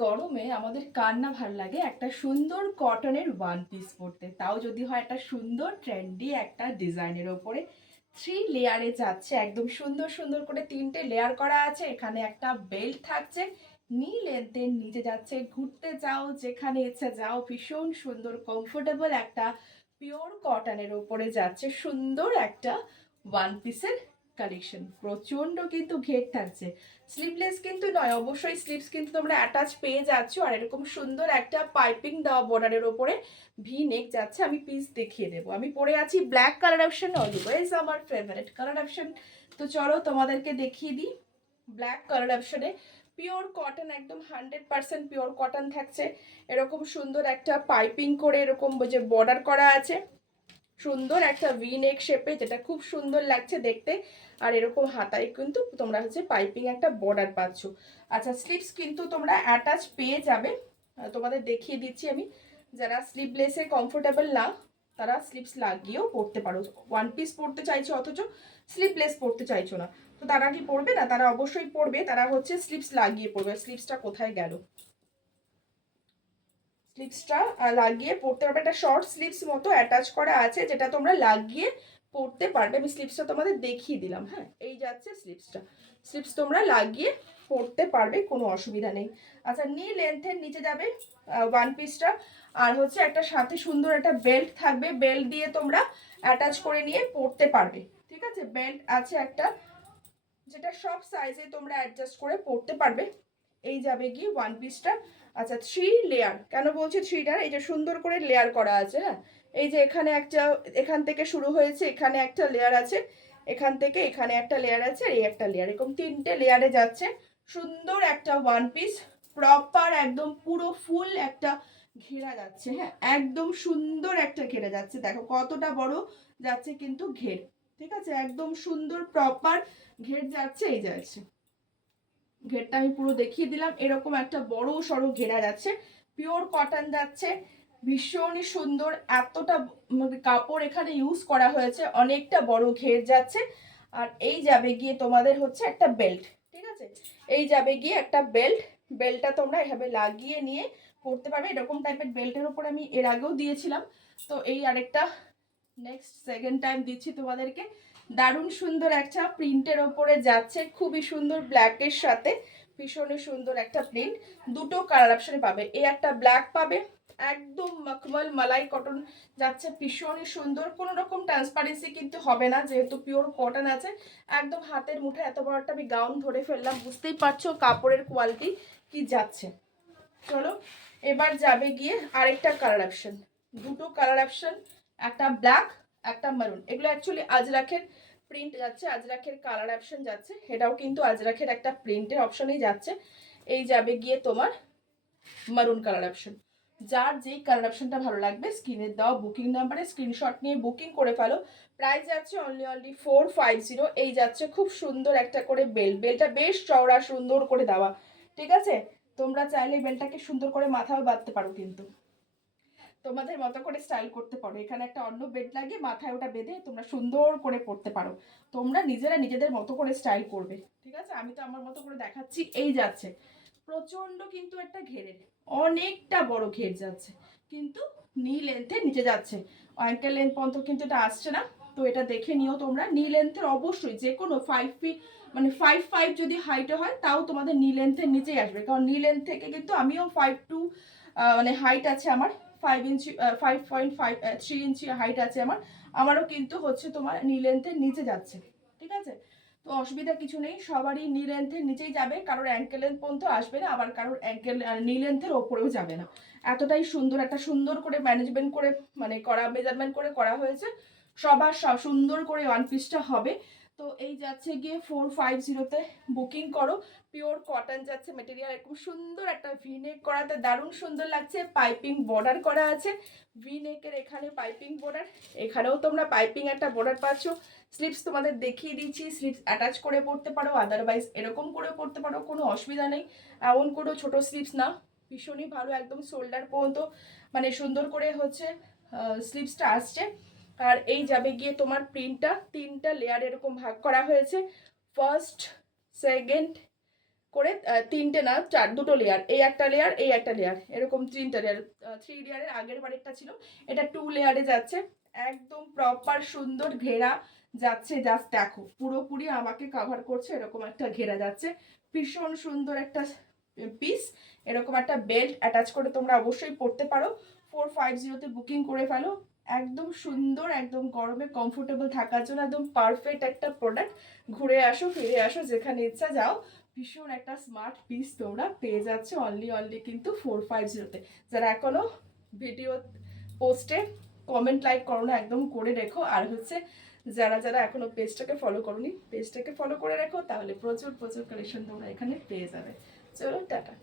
গরমে আমাদের কার না ভাল লাগে একটা সুন্দর কটনের ওয়ান পিস পরতে, তাও যদি হয় একটা সুন্দর ট্রেন্ডি একটা ডিজাইনের ওপরে। 3 লেয়ারে যাচ্ছে, একদম সুন্দর সুন্দর করে 3টে লেয়ার করা আছে। এখানে একটা বেল্ট থাকছে, নি লেন্থের নিচে যাচ্ছে। ঘুরতে যাও, যেখানে ইচ্ছে যাও, ভীষণ সুন্দর কমফোর্টেবল একটা পিওর কটনের ওপরে যাচ্ছে সুন্দর একটা ওয়ান পিসের কালেকশন। প্রচন্ড কিন্তু ঘের থাকছে, স্লিভলেস কিন্তু নয়, অবশ্যই স্লিভস কিন্তু তোমরা অ্যাটাচ পেয়ে যাচ্ছ। আর এরকম সুন্দর একটা পাইপিং দেওয়া বর্ডারের ওপরে ভি নেক যাচ্ছে। আমি পিস দেখিয়ে দেবো। আমি পরে আছি ব্ল্যাক কালার অপশন, অলওয়েজ আমার ফেভারিট কালার অপশন। তো চলো তোমাদেরকে দেখিয়ে দিই। ব্ল্যাক কালার অপশনে পিওর কটন, একদম 100% পিওর কটন থাকছে। এরকম সুন্দর একটা পাইপিং করে এরকম যে বর্ডার করা আছে, সুন্দর একটা ভি নেক শেপে, যেটা খুব সুন্দর লাগছে দেখতে। আর এরকম হাতায় কিন্তু তোমরা হচ্ছে পাইপিং একটা বর্ডার পাচ্ছ। আচ্ছা, স্লিভস কিন্তু তোমরা অ্যাটাচ পেয়ে যাবে। তোমাদের দেখিয়ে দিচ্ছি আমি। যারা স্লিভলেসে কমফোর্টেবল না, তারা স্লিভস লাগিয়েও পরতে পারো। ওয়ান পিস পরতে চাইছো অথচ স্লিভলেস পরতে চাইছো না, তো তারা কি পরবে না? তারা অবশ্যই পরবে। তারা হচ্ছে স্লিভস লাগিয়ে পরবে। স্লিভসটা কোথায় গেল? স্লিভসটা লাগিয়ে পরতে পারবে। একটা শর্ট স্লিভস মতো অ্যাটাচ করা আছে, যেটা তোমরা লাগিয়ে পরতে পারবে। আমি স্লিভসটা তোমাদের দেখিয়ে দিলাম। হ্যাঁ, এই যাচ্ছে স্লিভসটা। স্লিভস তোমরা লাগিয়ে পরতে পারবে, কোনো অসুবিধা নেই। আচ্ছা, নি লেন্থের নিচে যাবে ওয়ান পিসটা। আর হচ্ছে একটা সাথে সুন্দর একটা বেল্ট থাকবে, বেল্ট দিয়ে তোমরা অ্যাটাচ করে নিয়ে পরতে পারবে। ঠিক আছে, বেল্ট আছে একটা, যেটা সব সাইজে তোমরা অ্যাডজাস্ট করে পরতে পারবে। এই যাবে কি ওয়ান পিসটা। আচ্ছা, 3 লেয়ার কেন বলছি? 3টা এই যে সুন্দর করে লেয়ার করা আছে। হ্যাঁ, এই যে এখানে একটা, এখান থেকে শুরু হয়েছে, এখানে একটা লেয়ার আছে, এখান থেকে এখানে একটা লেয়ার আছে, আর এই একটা লেয়ার, এরকম 3টে লেয়ারে যাচ্ছে সুন্দর একটা ওয়ান পিস। প্রপার একদম পুরো ফুল একটা ঘেরা যাচ্ছে। হ্যাঁ, একদম সুন্দর একটা ঘেরা যাচ্ছে। দেখো কতটা বড় যাচ্ছে কিন্তু ঘের। ঠিক আছে, একদম সুন্দর প্রপার ঘের যাচ্ছে। এই যাচ্ছে ঘেরটা আমি পুরো দেখিয়ে দিলাম। এরকম একটা বড় সড়ো ঘেরা যাচ্ছে, পিওর কটন যাচ্ছে, ভীষণই সুন্দর। এতটা কাপড় এখানে ইউজ করা হয়েছে, অনেকটা বড় ঘের যাচ্ছে। আর এই যাবে গিয়ে তোমাদের হচ্ছে একটা বেল্ট। ঠিক আছে, এই যাবে গিয়ে একটা বেল্ট। বেল্টটা তোমরা এভাবে লাগিয়ে নিয়ে পরতে পারবে। এরকম টাইপের বেল্টের উপর আমি এর আগেও দিয়েছিলাম, তো এই আরেকটা নেক্সট সেকেন্ড টাইম দিচ্ছি তোমাদেরকে। দারুণ সুন্দর একটা প্রিন্টের ওপরে যাচ্ছে, খুবই সুন্দর ব্ল্যাকের সাথে, ভীষণই সুন্দর একটা প্রিন্ট। দুটো কালার অপশনে পাবে, এই একটা ব্ল্যাক পাবে, একদম মখমল মালাই কটন যাচ্ছে, ভীষণই সুন্দর। কোনো রকম ট্রান্সপারেন্সি কিন্তু হবে না, যেহেতু পিওর কটন আছে। একদম হাতের মুঠে এত বড় একটা আমি গাউন ধরে ফেললাম, বুঝতেই পারছো কাপড়ের কোয়ালিটি কি যাচ্ছে। চলো, এবার যাবে গিয়ে আরেকটা কালার অপশন। দুটো কালার অপশন, একটা ব্ল্যাক, একটা মারুন। এগুলো অ্যাকচুয়ালি আজরাখের প্রিন্ট যাচ্ছে, আজরাখের কালার অপশন যাচ্ছে। এটাও কিন্তু আজরাখের একটা প্রিন্টের অপশনেই যাচ্ছে। এই যাবে গিয়ে তোমার মারুন কালার অপশন। যার যেই কালার অপশনটা ভালো লাগবে স্ক্রিনে দেওয়া বুকিং নাম্বারে স্ক্রিনশট নিয়ে বুকিং করে ফেলো। প্রাইস যাচ্ছে অনলি 450। এই যাচ্ছে খুব সুন্দর একটা করে বেল্ট। বেল্টটা বেশ চওড়া, সুন্দর করে দেওয়া। ঠিক আছে, তোমরা চাইলে বেল্টটাকে সুন্দর করে মাথাও বাঁধতে পারো, কিন্তু তোমাদের মতো করে স্টাইল করতে পারো। এখানে একটা অন্য বেল্ট লাগিয়ে মাথায় ওটা বেঁধে তোমরা সুন্দর করে পরতে পারো। তোমরা নিজেরা নিজেদের মতো করে স্টাইল করবে। ঠিক আছে, আমি তো আমার মতো করে দেখাচ্ছি। এই যাচ্ছে প্রচন্ড কিন্তু একটা ঘেরের, অনেকটা বড় ঘের যাচ্ছে, কিন্তু নি লেন্থে নিচে যাচ্ছে। অ্যাঙ্কেল লেন্থ পর্যন্ত কিন্তু এটা আসছে না। তো এটা দেখে নিও তোমরা। নি লেন্থের অবশ্যই যে কোনো 5 ফিট, মানে 5'5" যদি হাইটে হয়, তাও তোমাদের নি লেন্থের নিচেই আসবে। কারণ নি লেন্থ থেকে কিন্তু আমিও 5'2" মানে হাইট আছে আমার, 5 ইঞ্চি, 5.3 ইঞ্চি হাইট আছে আমার। আমারও কিন্তু হচ্ছে তোমার নি লেন্থের নিচে যাচ্ছে। ঠিক আছে, তো অসুবিধা কিছু নেই, সবারই নি লেন্থের নিচেই যাবে। কারোর অ্যাঙ্কেল লেন্থ পর্যন্ত আসবে না, আবার কারোর অ্যাঙ্কেল নি লেন্থের ওপরেও যাবে না। এতটাই সুন্দর, একটা সুন্দর করে ম্যানেজমেন্ট করে, মানে করা, মেজারমেন্ট করে করা হয়েছে। সবার সব সুন্দর করে ওয়ান পিসটা হবে। তো এই যাচ্ছে গিয়ে 450-তে বুকিং করো। পিওর কটন যাচ্ছে মেটেরিয়াল, এরকম সুন্দর একটা ভি নেক করাতে দারুণ সুন্দর লাগছে। পাইপিং বর্ডার করা আছে, ভি নেকের এখানে পাইপিং বর্ডার, এখানেও তোমরা পাইপিং একটা বর্ডার পাচ্ছ। স্লিপস তোমাদের দেখিয়ে দিচ্ছি, স্লিপস অ্যাটাচ করে পড়তে পারো, আদারওয়াইজ এরকম করে পড়তে পারো, কোনো অসুবিধা নেই। এমন কোনো ছোট স্লিপস না, ভীষণই ভালো, একদম শোল্ডার পর্যন্ত মানে সুন্দর করে হচ্ছে স্লিপসটা আসছে। আর এই যাবে গিয়ে তোমার প্রিন্টটা 3টা লেয়ার এরকম ভাগ করা হয়েছে, ফার্স্ট, সেকেন্ড, করে তিনটে না দুটো লেয়ার, এই একটা লেয়ার এই একটা লেয়ার, এরকম তিনটা লেয়ার। 3 লেয়ারের আগের বারেরটা ছিল, এটা 2 লেয়ারে যাচ্ছে, একদম প্রপার সুন্দর ঘেরা যাচ্ছে। জাস্ট দেখো পুরোপুরি আমাকে কভার করছে, এরকম একটা ঘেরা যাচ্ছে, ভীষণ সুন্দর একটা পিস। এরকম একটা বেল্ট অ্যাটাচ করে তোমরা অবশ্যই পরতে পারো। 450-তে বুকিং করে ফেলো। একদম সুন্দর, একদম গরমে কমফোর্টেবল থাকার জন্য একদম পারফেক্ট একটা প্রোডাক্ট। ঘুরে আসো ফিরে আসো যেখানে ইচ্ছা যাও, ভীষণ একটা স্মার্ট পিস তোমরা পেয়ে যাচ্ছ অনলি কিন্তু 450-তে। যারা এখনো ভিডিও পোস্টে কমেন্ট লাইক করো না, একদম করে রেখো। আর হচ্ছে যারা যারা এখনো পেজটাকে ফলো করোনি, পেজটাকে ফলো করে রেখো, তাহলে প্রচুর প্রচুর কালেকশন তোমরা এখানে পেয়ে যাবে। চলো টাটা।